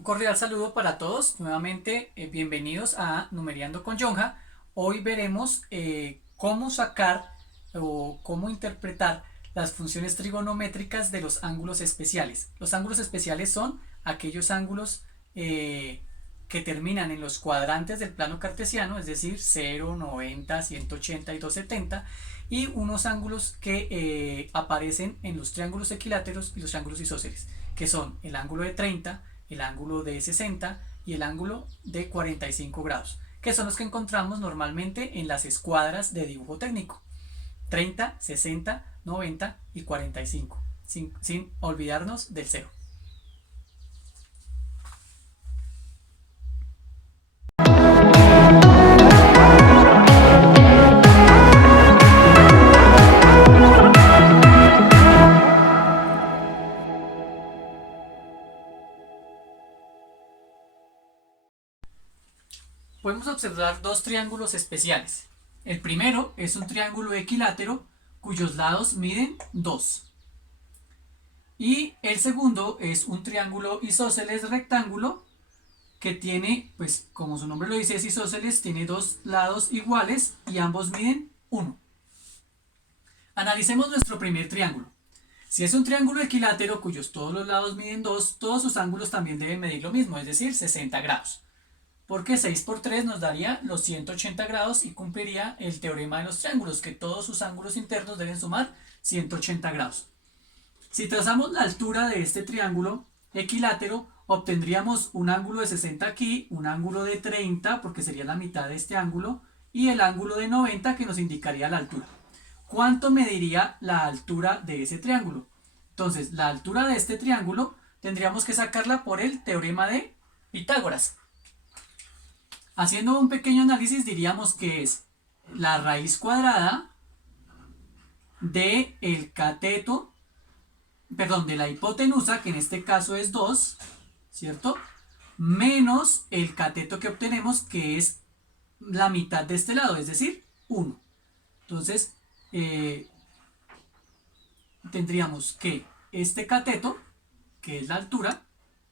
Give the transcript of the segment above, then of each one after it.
Un cordial saludo para todos. Nuevamente, bienvenidos a Numeriando con Yonja. Hoy veremos cómo sacar o cómo interpretar las funciones trigonométricas de los ángulos especiales. Los ángulos especiales son aquellos ángulos que terminan en los cuadrantes del plano cartesiano, es decir, 0, 90, 180 y 270, y unos ángulos que aparecen en los triángulos equiláteros y los triángulos isósceles, que son el ángulo de 30, el ángulo de 60 y el ángulo de 45 grados, que son los que encontramos normalmente en las escuadras de dibujo técnico: 30, 60, 90 y 45, sin olvidarnos del cero. Podemos observar dos triángulos especiales. El primero es un triángulo equilátero cuyos lados miden 2. Y el segundo es un triángulo isósceles rectángulo que tiene, pues como su nombre lo dice, es isósceles, tiene dos lados iguales y ambos miden 1. Analicemos nuestro primer triángulo. Si es un triángulo equilátero cuyos todos los lados miden 2, todos sus ángulos también deben medir lo mismo, es decir, 60 grados. Porque 6 por 3 nos daría los 180 grados y cumpliría el teorema de los triángulos, que todos sus ángulos internos deben sumar 180 grados. Si trazamos la altura de este triángulo equilátero, obtendríamos un ángulo de 60 aquí, un ángulo de 30, porque sería la mitad de este ángulo, y el ángulo de 90 que nos indicaría la altura. ¿Cuánto mediría la altura de ese triángulo? Entonces, la altura de este triángulo tendríamos que sacarla por el teorema de Pitágoras. Haciendo un pequeño análisis, diríamos que es la raíz cuadrada de el cateto, perdón, de la hipotenusa, que en este caso es 2, ¿cierto? Menos el cateto que obtenemos, que es la mitad de este lado, es decir, 1. Entonces, tendríamos que este cateto, que es la altura,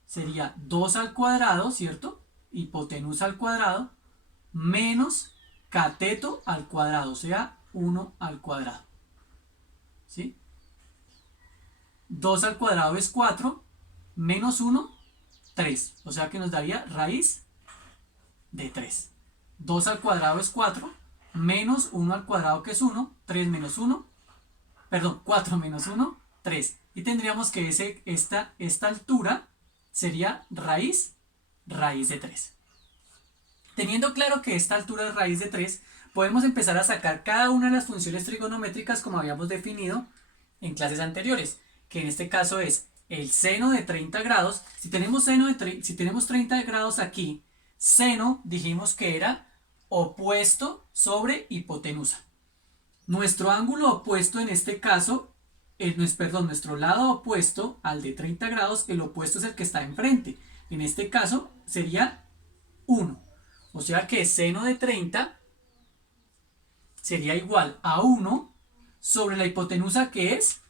sería 2 al cuadrado, ¿cierto? Hipotenusa al cuadrado, menos cateto al cuadrado, o sea, 1 al cuadrado. ¿Sí? 2 al cuadrado es 4, menos 1, 3. O sea que nos daría raíz de 3. 2 al cuadrado es 4, menos 1 al cuadrado que es 1, 3 menos 1, perdón, 4 menos 1, 3. Y tendríamos que esta altura sería raíz de 3. Teniendo claro que esta altura es raíz de 3, podemos empezar a sacar cada una de las funciones trigonométricas como habíamos definido en clases anteriores, que en este caso es el seno de 30 grados. Si tenemos, si tenemos 30 grados aquí, seno dijimos que era opuesto sobre hipotenusa. Nuestro ángulo opuesto en este caso, nuestro lado opuesto al de 30 grados, el opuesto es el que está enfrente. En este caso sería 1. O sea que seno de 30 sería igual a 1 sobre la hipotenusa, que es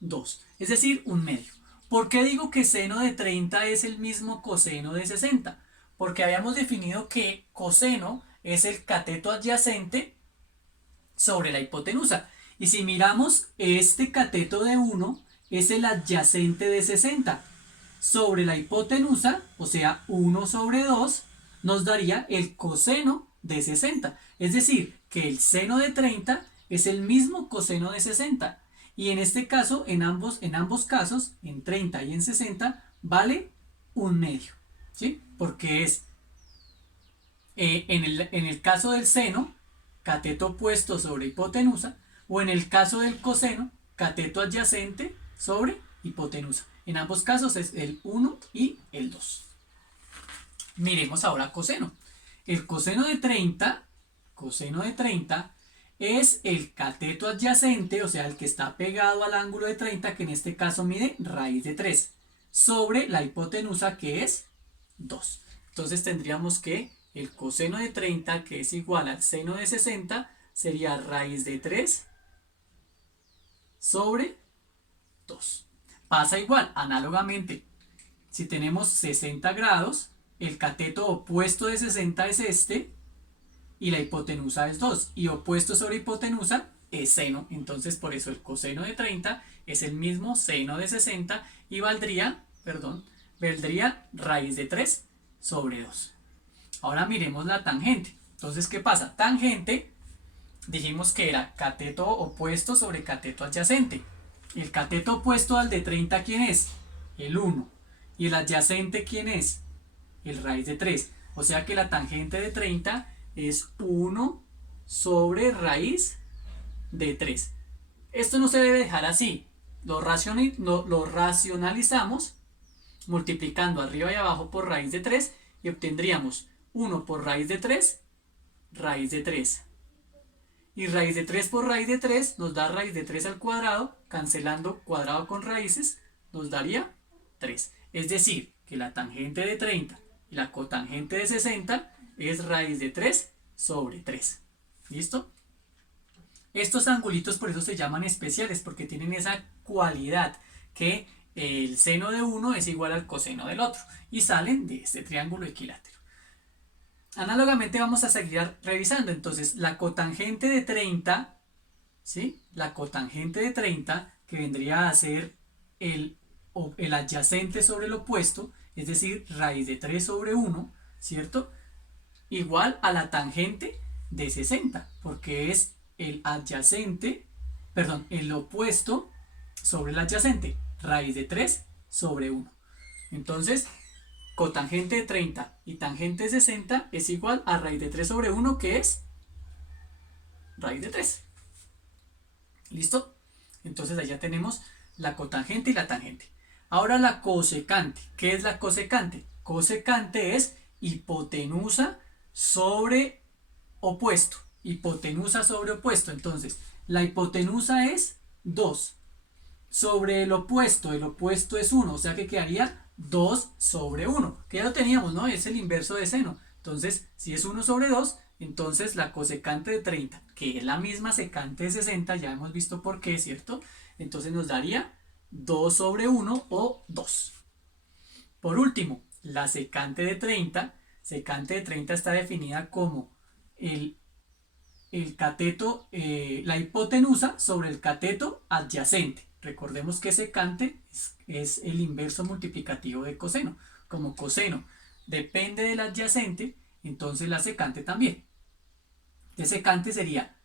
2. Es decir, un medio. ¿Por qué digo que seno de 30 es el mismo coseno de 60? Porque habíamos definido que coseno es el cateto adyacente sobre la hipotenusa. Y si miramos, este cateto de 1 es el adyacente de 60 sobre la hipotenusa, o sea, 1 sobre 2, nos daría el coseno de 60. Es decir, que el seno de 30 es el mismo coseno de 60. Y en este caso, en ambos casos, en 30 y en 60, vale un medio. ¿Sí? Porque es, en el caso del seno, cateto opuesto sobre hipotenusa, o en el caso del coseno, cateto adyacente sobre hipotenusa. En ambos casos es el 1 y el 2. Miremos ahora coseno. El coseno de 30 es el cateto adyacente, o sea, el que está pegado al ángulo de 30, que en este caso mide raíz de 3, sobre la hipotenusa, que es 2. Entonces tendríamos que el coseno de 30, que es igual al seno de 60, sería raíz de 3 sobre 2. Pasa igual, análogamente. Si tenemos 60 grados, el cateto opuesto de 60 es este y la hipotenusa es 2. Y opuesto sobre hipotenusa es seno. Entonces por eso el coseno de 30 es el mismo seno de 60 y valdría raíz de 3 sobre 2. Ahora miremos la tangente. Entonces, ¿qué pasa? Tangente, dijimos que era cateto opuesto sobre cateto adyacente. El cateto opuesto al de 30, ¿quién es? El 1. ¿Y el adyacente quién es? El raíz de 3. O sea que la tangente de 30 es 1 sobre raíz de 3. Esto no se debe dejar así. Lo racionalizamos multiplicando arriba y abajo por raíz de 3 y obtendríamos 1 por raíz de 3, raíz de 3. Y raíz de 3 por raíz de 3 nos da raíz de 3 al cuadrado, cancelando cuadrado con raíces, nos daría 3. Es decir, que la tangente de 30 y la cotangente de 60 es raíz de 3 sobre 3. ¿Listo? Estos angulitos por eso se llaman especiales, porque tienen esa cualidad que el seno de uno es igual al coseno del otro y salen de este triángulo equilátero. Análogamente vamos a seguir revisando. Entonces la cotangente de 30, ¿sí? La cotangente de 30, que vendría a ser el adyacente sobre el opuesto, es decir, raíz de 3 sobre 1, ¿cierto? Igual a la tangente de 60, porque es el adyacente, perdón, el opuesto sobre el adyacente, raíz de 3 sobre 1. Entonces, cotangente de 30 y tangente de 60 es igual a raíz de 3 sobre 1, que es raíz de 3. ¿Listo? Entonces ahí ya tenemos la cotangente y la tangente. Ahora la cosecante. ¿Qué es la cosecante? Cosecante es hipotenusa sobre opuesto. Hipotenusa sobre opuesto. Entonces, la hipotenusa es 2. Sobre el opuesto es 1. O sea que quedaría 2 sobre 1. Que ya lo teníamos, ¿no? Es el inverso de seno. Entonces, si es 1 sobre 2, entonces la cosecante de 30, que es la misma secante de 60, ya hemos visto por qué, ¿cierto? Entonces nos daría 2 sobre 1 o 2. Por último, la secante de 30. Secante de 30 está definida como el cateto, la hipotenusa sobre el cateto adyacente. Recordemos que secante es el inverso multiplicativo de coseno. Como coseno depende del adyacente, entonces la secante también. De secante sería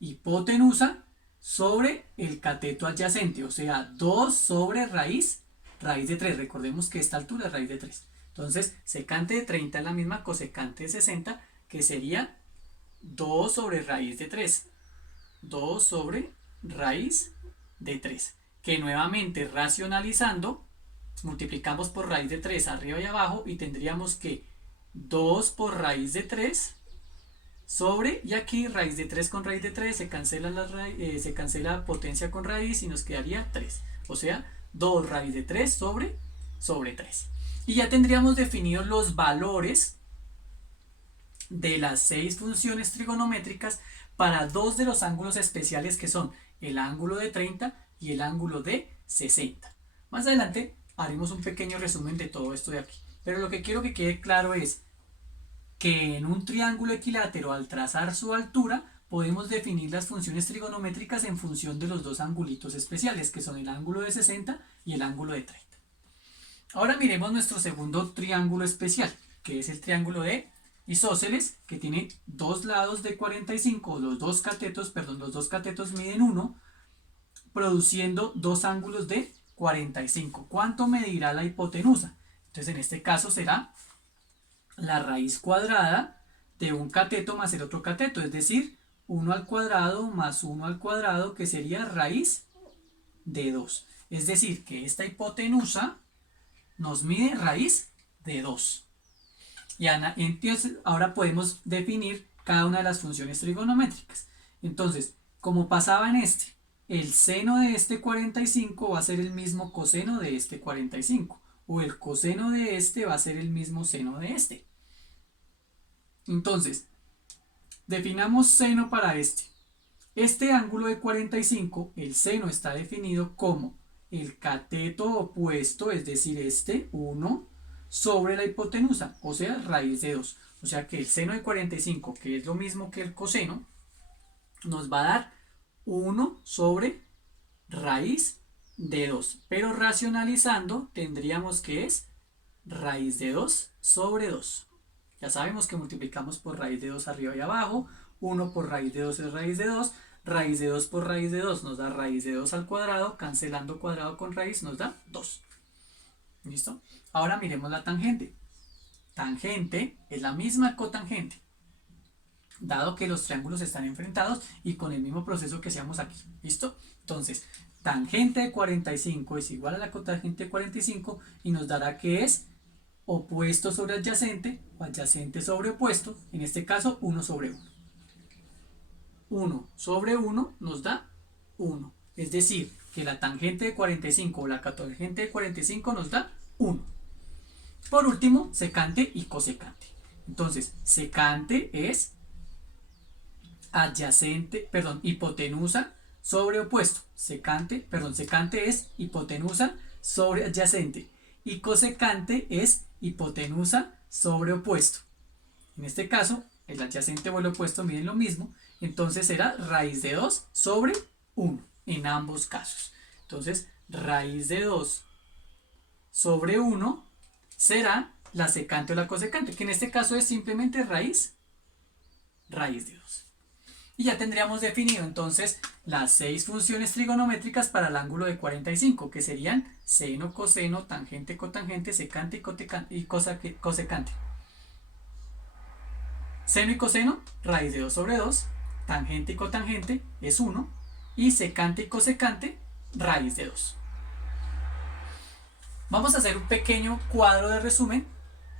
hipotenusa sobre el cateto adyacente, o sea, 2 sobre raíz de 3. Recordemos que esta altura es raíz de 3. Entonces, secante de 30 es la misma cosecante de 60, que sería 2 sobre raíz de 3. 2 sobre raíz de 3. Que nuevamente racionalizando, multiplicamos por raíz de 3 arriba y abajo y tendríamos que 2 por raíz de 3 sobre, y aquí raíz de 3 con raíz de 3 se cancela potencia con raíz y nos quedaría 3. O sea, 2 raíz de 3 sobre 3. Y ya tendríamos definidos los valores de las 6 funciones trigonométricas para 2 de los ángulos especiales, que son el ángulo de 30 y el ángulo de 60. Más adelante haremos un pequeño resumen de todo esto de aquí. Pero lo que quiero que quede claro es que en un triángulo equilátero, al trazar su altura, podemos definir las funciones trigonométricas en función de los dos angulitos especiales, que son el ángulo de 60 y el ángulo de 30. Ahora miremos nuestro segundo triángulo especial, que es el triángulo de isósceles, que tiene dos lados de 45, los dos catetos miden 1, produciendo dos ángulos de 45. ¿Cuánto medirá la hipotenusa? Entonces en este caso será la raíz cuadrada de un cateto más el otro cateto, es decir, 1 al cuadrado más 1 al cuadrado, que sería raíz de 2. Es decir, que esta hipotenusa nos mide raíz de 2. Y entonces ahora podemos definir cada una de las funciones trigonométricas. Entonces, como pasaba en este, el seno de este 45 va a ser el mismo coseno de este 45. O el coseno de este va a ser el mismo seno de este. Entonces, definamos seno para este. Este ángulo de 45, el seno está definido como el cateto opuesto, es decir, este 1, sobre la hipotenusa, o sea, raíz de 2. O sea que el seno de 45, que es lo mismo que el coseno, nos va a dar 1 sobre raíz de 2. Pero racionalizando tendríamos que es raíz de 2 sobre 2. Ya sabemos que multiplicamos por raíz de 2 arriba y abajo. 1 por raíz de 2 es raíz de 2. Raíz de 2 por raíz de 2 nos da raíz de 2 al cuadrado. Cancelando cuadrado con raíz nos da 2. ¿Listo? Ahora miremos la tangente. Tangente es la misma cotangente, dado que los triángulos están enfrentados y con el mismo proceso que hacíamos aquí. ¿Listo? Entonces, tangente de 45 es igual a la cotangente de 45 y nos dará que es opuesto sobre adyacente o adyacente sobre opuesto, en este caso 1 sobre 1. 1 sobre 1 nos da 1. Es decir, que la tangente de 45 o la cotangente de 45 nos da 1. Por último, secante y cosecante. Entonces, secante es hipotenusa sobre opuesto. Secante es hipotenusa sobre adyacente. Y cosecante es hipotenusa sobre opuesto. En este caso, el adyacente o el opuesto miden lo mismo. Entonces será raíz de 2 sobre 1 en ambos casos. Entonces, raíz de 2 sobre 1 será la secante o la cosecante, que en este caso es simplemente raíz de 2. Y ya tendríamos definido entonces las 6 funciones trigonométricas para el ángulo de 45, que serían seno, coseno, tangente, cotangente, secante y cosecante. Seno y coseno, raíz de 2 sobre 2, tangente y cotangente es 1, y secante y cosecante, raíz de 2. Vamos a hacer un pequeño cuadro de resumen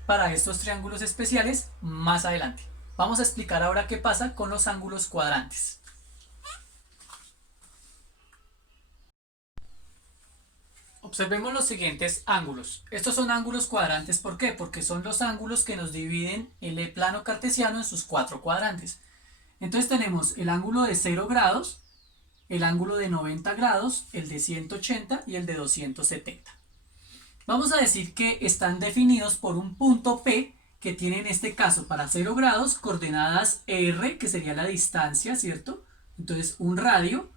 para estos triángulos especiales más adelante. Vamos a explicar ahora qué pasa con los ángulos cuadrantes. Observemos los siguientes ángulos. Estos son ángulos cuadrantes, ¿por qué? Porque son los ángulos que nos dividen el plano cartesiano en sus 4 cuadrantes. Entonces tenemos el ángulo de 0 grados, el ángulo de 90 grados, el de 180 y el de 270. Vamos a decir que están definidos por un punto P que tiene en este caso para 0 grados coordenadas R, que sería la distancia, ¿cierto? Entonces un radio,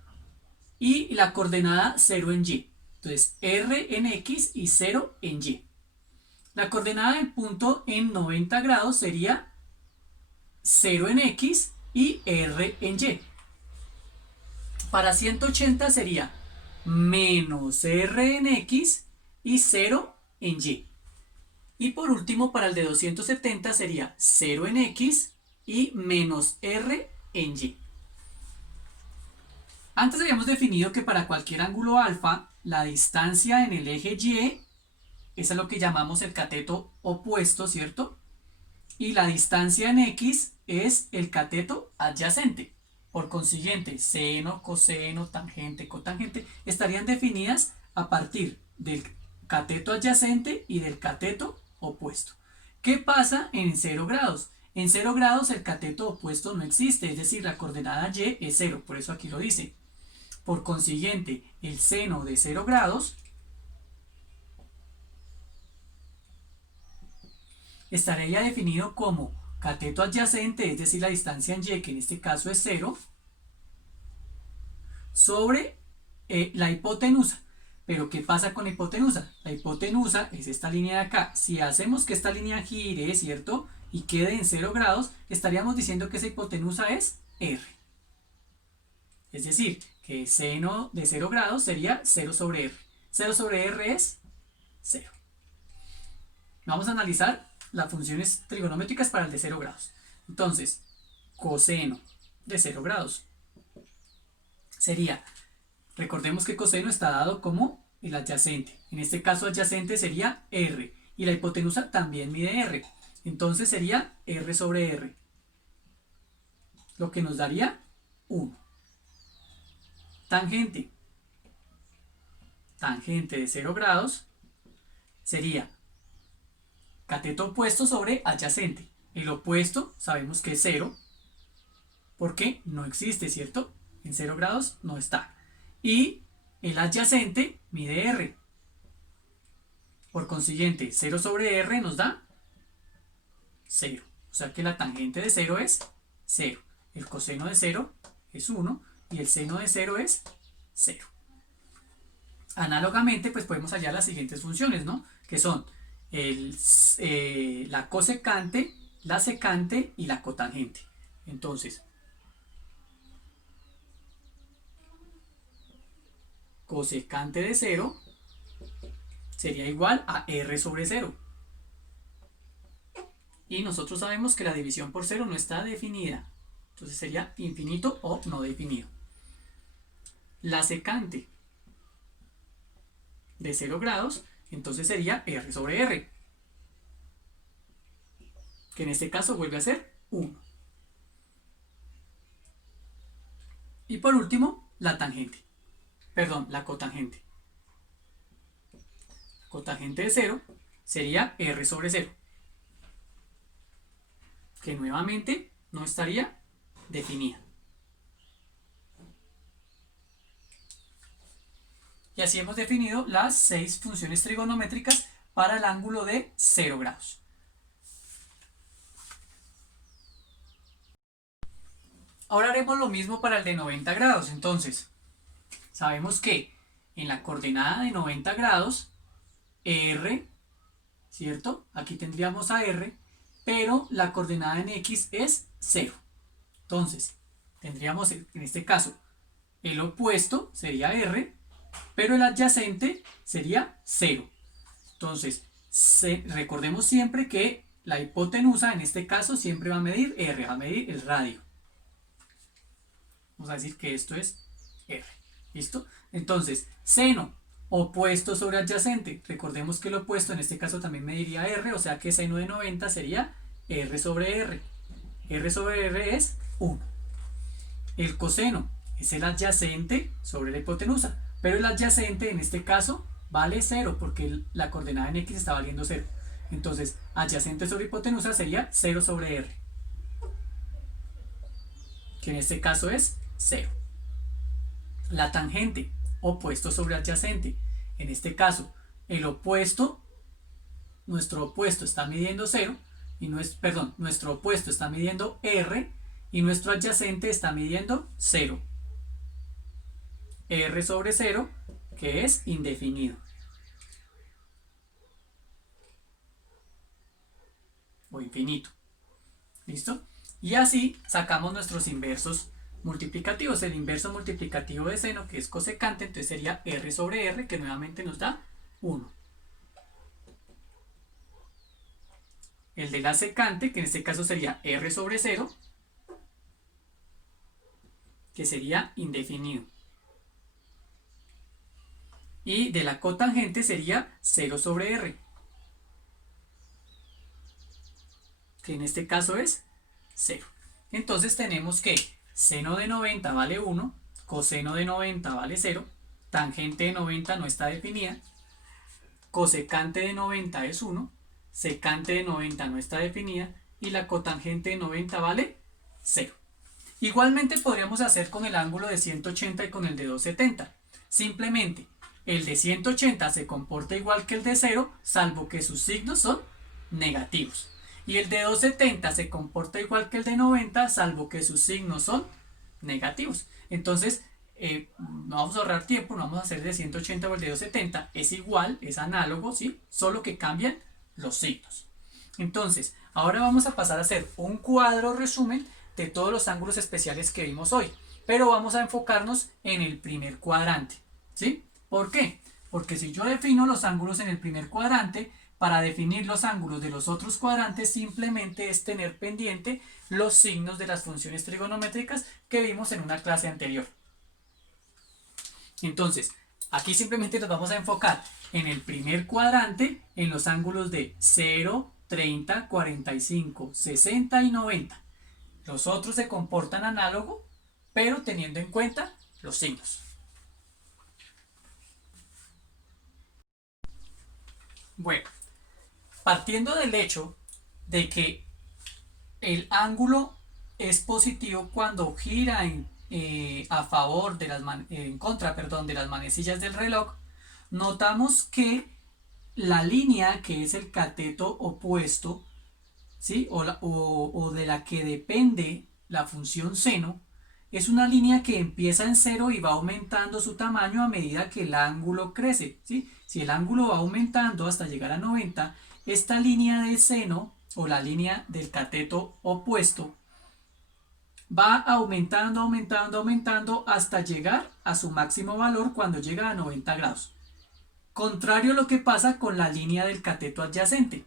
y la coordenada 0 en Y. Entonces R en X y 0 en Y. La coordenada del punto en 90 grados sería 0 en X y R en Y. Para 180 sería menos R en X y 0 en Y. Y por último, para el de 270 sería 0 en X y menos R en Y. Antes habíamos definido que para cualquier ángulo alfa, la distancia en el eje Y es a lo que llamamos el cateto opuesto, ¿cierto? Y la distancia en X es el cateto adyacente. Por consiguiente, seno, coseno, tangente, cotangente estarían definidas a partir del cateto adyacente y del cateto opuesto. ¿Qué pasa en 0 grados? En 0 grados el cateto opuesto no existe, es decir, la coordenada Y es 0, por eso aquí lo dice. Por consiguiente, el seno de 0 grados estaría definido como cateto adyacente, es decir, la distancia en Y, que en este caso es 0, sobre la hipotenusa. Pero ¿qué pasa con la hipotenusa? La hipotenusa es esta línea de acá. Si hacemos que esta línea gire, ¿cierto? Y quede en 0 grados, estaríamos diciendo que esa hipotenusa es R. Es decir, que seno de 0 grados sería 0 sobre R. 0 sobre R es 0. Vamos a analizar las funciones trigonométricas para el de 0 grados. Entonces, coseno de 0 grados sería, recordemos que coseno está dado como el adyacente. En este caso adyacente sería R. Y la hipotenusa también mide R. Entonces sería R sobre R. Lo que nos daría 1. Tangente. Tangente de 0 grados sería cateto opuesto sobre adyacente. El opuesto sabemos que es 0 porque no existe, ¿cierto? En 0 grados no está. Y el adyacente mide r. Por consiguiente, 0 sobre r nos da 0. O sea que la tangente de 0 es 0. El coseno de 0 es 1 y el seno de 0 es 0. Análogamente, pues podemos hallar las siguientes funciones, ¿no? Que son la cosecante, la secante y la cotangente. Entonces, cosecante de 0 sería igual a r sobre 0. Y nosotros sabemos que la división por 0 no está definida. Entonces sería infinito o no definido. La secante de 0 grados, entonces sería r sobre r. Que en este caso vuelve a ser 1. Y por último, la tangente. Perdón, la cotangente. La cotangente de 0 sería r sobre 0. Que nuevamente no estaría definida. Y así hemos definido las 6 funciones trigonométricas para el ángulo de 0 grados. Ahora haremos lo mismo para el de 90 grados. Entonces, sabemos que en la coordenada de 90 grados, r, ¿cierto? Aquí tendríamos a r, pero la coordenada en x es 0. Entonces, tendríamos en este caso el opuesto sería r, pero el adyacente sería 0. Entonces, recordemos siempre que la hipotenusa en este caso siempre va a medir r, va a medir el radio. Vamos a decir que esto es r. ¿Listo? Entonces, seno opuesto sobre adyacente. Recordemos que el opuesto en este caso también mediría r, o sea que seno de 90 sería r sobre r. R sobre r es 1. El coseno es el adyacente sobre la hipotenusa, pero el adyacente en este caso vale 0 porque la coordenada en x está valiendo 0. Entonces, adyacente sobre hipotenusa sería 0 sobre r, que en este caso es 0. La tangente, opuesto sobre adyacente. En este caso, el opuesto, nuestro opuesto está midiendo 0, y nuestro opuesto está midiendo r, y nuestro adyacente está midiendo 0. R sobre 0, que es indefinido. O infinito. ¿Listo? Y así sacamos nuestros inversos multiplicativos. El inverso multiplicativo de seno, que es cosecante, entonces sería r sobre r, que nuevamente nos da 1. El de la secante, que en este caso sería r sobre 0, que sería indefinido. Y de la cotangente sería 0 sobre r, que en este caso es 0. Entonces tenemos que seno de 90 vale 1, coseno de 90 vale 0, tangente de 90 no está definida, cosecante de 90 es 1, secante de 90 no está definida y la cotangente de 90 vale 0. Igualmente podríamos hacer con el ángulo de 180 y con el de 270. Simplemente el de 180 se comporta igual que el de 0, salvo que sus signos son negativos. Y el de 270 se comporta igual que el de 90, salvo que sus signos son negativos. Entonnos, no vamos a ahorrar tiempo, no vamos a hacer el de 180 o el de 270. Es igual, es análogo, ¿sí? Solo que cambian los signos. Entonces, ahora vamos a pasar a hacer un cuadro resumen de todos los ángulos especiales que vimos hoy. Pero vamos a enfocarnos en el primer cuadrante, ¿sí? ¿Por qué? Porque si yo defino los ángulos en el primer cuadrante, para definir los ángulos de los otros cuadrantes simplemente es tener pendiente los signos de las funciones trigonométricas que vimos en una clase anterior. Entonces, aquí simplemente nos vamos a enfocar en el primer cuadrante, en los ángulos de 0, 30, 45, 60 y 90. Los otros se comportan análogo, pero teniendo en cuenta los signos. Bueno, partiendo del hecho de que el ángulo es positivo cuando gira en a favor de en contra, perdón, de las manecillas del reloj, notamos que la línea que es el cateto opuesto, ¿sí? O de la que depende la función seno, es una línea que empieza en cero y va aumentando su tamaño a medida que el ángulo crece, ¿sí? Si el ángulo va aumentando hasta llegar a 90, esta línea de seno o la línea del cateto opuesto va aumentando, aumentando, aumentando hasta llegar a su máximo valor cuando llega a 90 grados. Contrario a lo que pasa con la línea del cateto adyacente,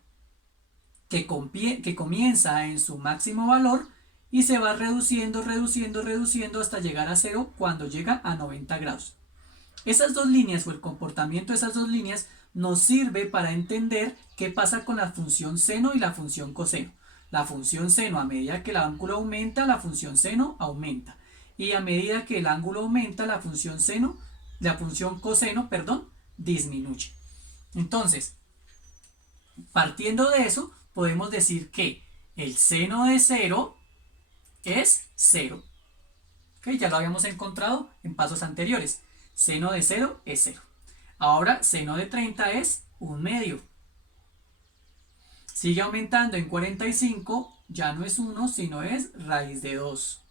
que comienza en su máximo valor y se va reduciendo, reduciendo, reduciendo hasta llegar a cero cuando llega a 90 grados. Esas dos líneas o el comportamiento de esas dos líneas nos sirve para entender qué pasa con la función seno y la función coseno. La función seno, a medida que el ángulo aumenta, la función seno aumenta. Y a medida que el ángulo aumenta, la función coseno, perdón, disminuye. Entonces, partiendo de eso, podemos decir que el seno de 0 es 0. ¿Okay? Ya lo habíamos encontrado en pasos anteriores. Seno de 0 es 0. Ahora, seno de 30 es 1/2. Sigue aumentando en 45, ya no es 1, sino es raíz de 2.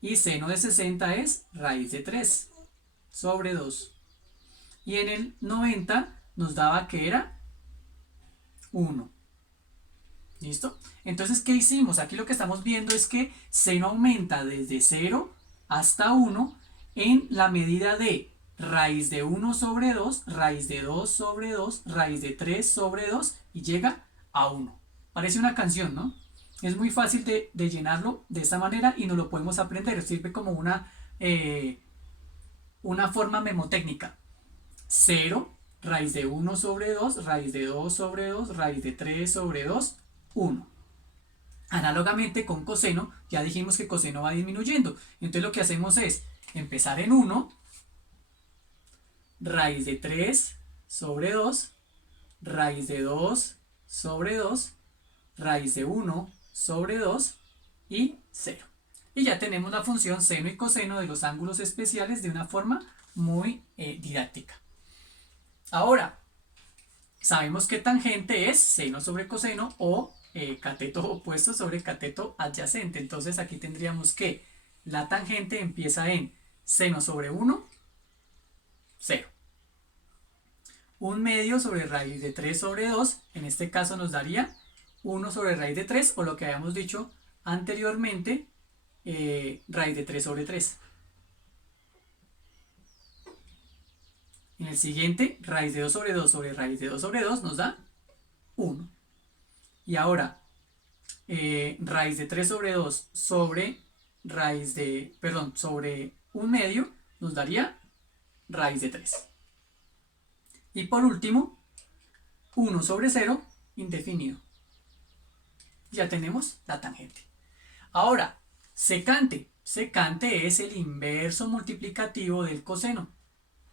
Y seno de 60 es raíz de 3 sobre 2. Y en el 90 nos daba que era 1. ¿Listo? Entonces, ¿qué hicimos? Aquí lo que estamos viendo es que seno aumenta desde 0 hasta 1 en la medida de raíz de 1 sobre 2, raíz de 2 sobre 2, raíz de 3 sobre 2 y llega a 1. Parece una canción, ¿no? Es muy fácil de llenarlo de esta manera y nos lo podemos aprender. Sirve como una forma memotécnica. 0, raíz de 1 sobre 2, raíz de 2 sobre 2, raíz de 3 sobre 2, 1. Análogamente con coseno, ya dijimos que coseno va disminuyendo. Entonces lo que hacemos es empezar en 1, raíz de 3 sobre 2, raíz de 2 sobre 2, raíz de 1 sobre 2 y 0. Y ya tenemos la función seno y coseno de los ángulos especiales de una forma muy didáctica. Ahora, sabemos que tangente es seno sobre coseno o cateto opuesto sobre cateto adyacente. Entonces aquí tendríamos que la tangente empieza en seno sobre 1, 0. 1/2 sobre raíz de 3 sobre 2, en este caso nos daría 1 sobre raíz de 3, o lo que habíamos dicho anteriormente, raíz de 3 sobre 3. En el siguiente, raíz de 2 sobre 2 sobre raíz de 2 sobre 2 nos da 1. Y ahora, raíz de 3 sobre 2 sobre sobre 1/2 nos daría raíz de 3. Y por último, 1 sobre 0 indefinido. Ya tenemos la tangente. Ahora, secante. Secante es el inverso multiplicativo del coseno,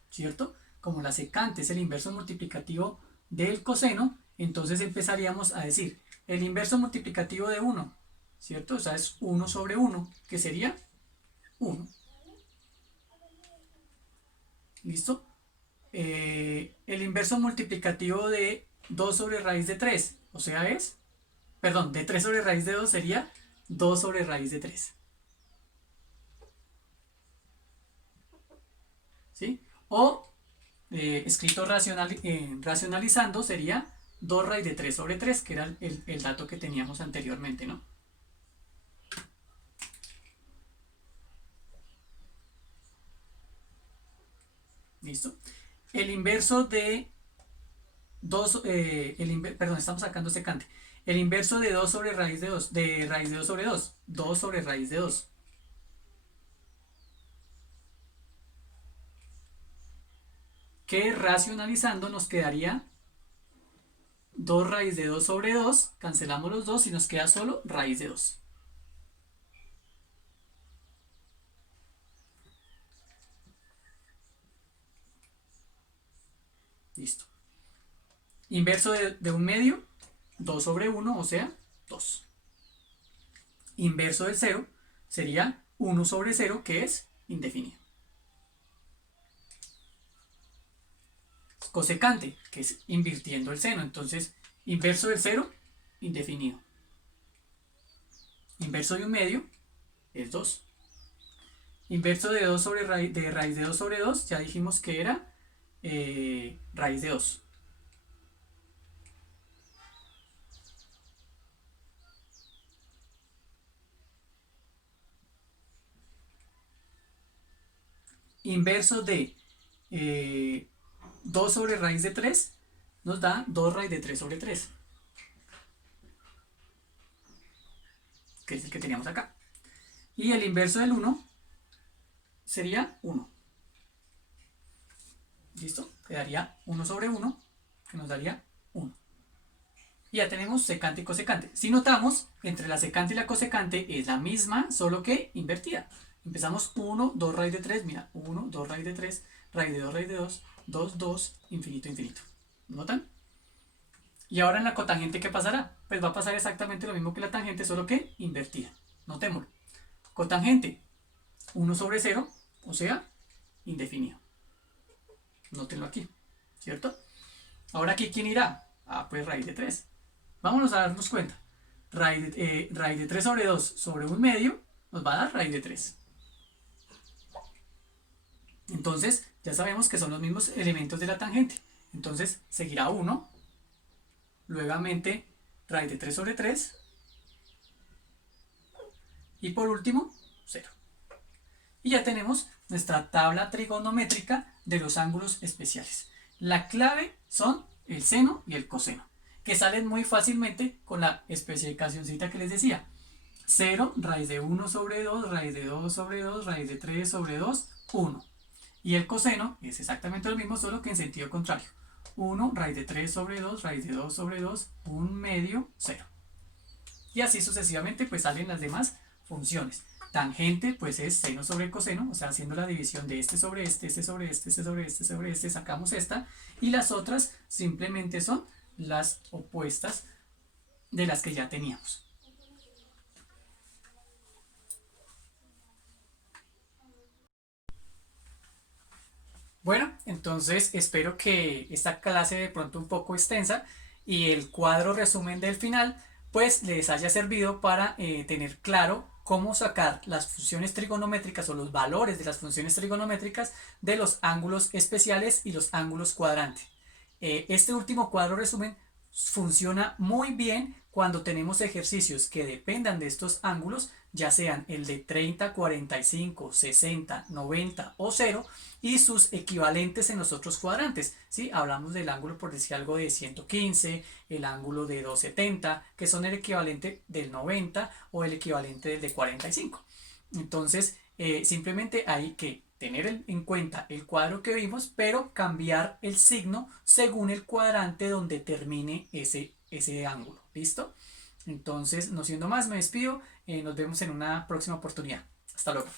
¿cierto? Como la secante es el inverso multiplicativo del coseno, entonces empezaríamos a decir el inverso multiplicativo de 1, ¿cierto? O sea, es 1 sobre 1, que sería 1. ¿Listo? El inverso multiplicativo de 2 sobre raíz de 3, o sea, de 3 sobre raíz de 2 sería 2 sobre raíz de 3. ¿Sí? O escrito racionalizando sería 2 raíz de 3 sobre 3, que era el dato que teníamos anteriormente, ¿no? ¿Listo? El inverso de 2, estamos sacando secante. El inverso de 2 sobre raíz de 2, de raíz de 2 sobre 2, 2 sobre raíz de 2. Que racionalizando nos quedaría 2 raíz de 2 sobre 2, cancelamos los 2 y nos queda solo raíz de 2. Listo. Inverso de 1/2, 2 sobre 1, o sea, 2. Inverso del 0, sería 1 sobre 0, que es indefinido. Cosecante, que es invirtiendo el seno. Entonces, inverso del 0, indefinido. Inverso de 1/2 es 2. Inverso de 2 sobre raíz de 2 sobre 2, ya dijimos que era raíz de 2. Inverso de 2 sobre raíz de 3 nos da 2 raíz de 3 sobre 3, que es el que teníamos acá. Y el inverso del 1 sería 1. ¿Listo? Quedaría 1 sobre 1, que nos daría 1. Y ya tenemos secante y cosecante. Si notamos, entre la secante y la cosecante es la misma, solo que invertida. Empezamos 1, 2 raíz de 3, mira, 1, 2 raíz de 3, raíz de 2, raíz de 2, 2, 2, infinito, infinito. ¿Notan? Y ahora en la cotangente, ¿qué pasará? Pues va a pasar exactamente lo mismo que la tangente, solo que invertida. Notémoslo. Cotangente, 1 sobre 0, o sea, indefinido. Nótenlo aquí, ¿cierto? Ahora aquí, ¿quién irá? Ah, pues raíz de 3. Vámonos a darnos cuenta. Raíz de 3 sobre 2 sobre 1/2 nos va a dar raíz de 3. Entonces, ya sabemos que son los mismos elementos de la tangente. Entonces, seguirá 1. Luegamente, raíz de 3 sobre 3. Y por último, 0. Y ya tenemos nuestra tabla trigonométrica de los ángulos especiales. La clave son el seno y el coseno, que salen muy fácilmente con la especificacióncita que les decía. 0, raíz de 1 sobre 2, raíz de 2 sobre 2, raíz de 3 sobre 2, 1. Y el coseno es exactamente lo mismo, solo que en sentido contrario. 1, raíz de 3 sobre 2, raíz de 2 sobre 2, 1/2, 0. Y así sucesivamente pues salen las demás funciones. Tangente pues es seno sobre coseno, o sea, haciendo la división de este sobre este, este sobre este, este sobre este, sobre este, sacamos esta. Y las otras simplemente son las opuestas de las que ya teníamos. Bueno, entonces espero que esta clase de pronto un poco extensa y el cuadro resumen del final pues les haya servido para tener claro cómo sacar las funciones trigonométricas o los valores de las funciones trigonométricas de los ángulos especiales y los ángulos cuadrantes. Este último cuadro resumen funciona muy bien cuando tenemos ejercicios que dependan de estos ángulos, ya sean el de 30, 45, 60, 90 o 0 y sus equivalentes en los otros cuadrantes. ¿Sí? Hablamos del ángulo, por decir algo, de 115, el ángulo de 270, que son el equivalente del 90 o el equivalente del de 45. Entonces, simplemente hay que tener en cuenta el cuadro que vimos, pero cambiar el signo según el cuadrante donde termine ese ángulo. ¿Listo? Entonces, no siendo más, me despido. Nos vemos en una próxima oportunidad. Hasta luego.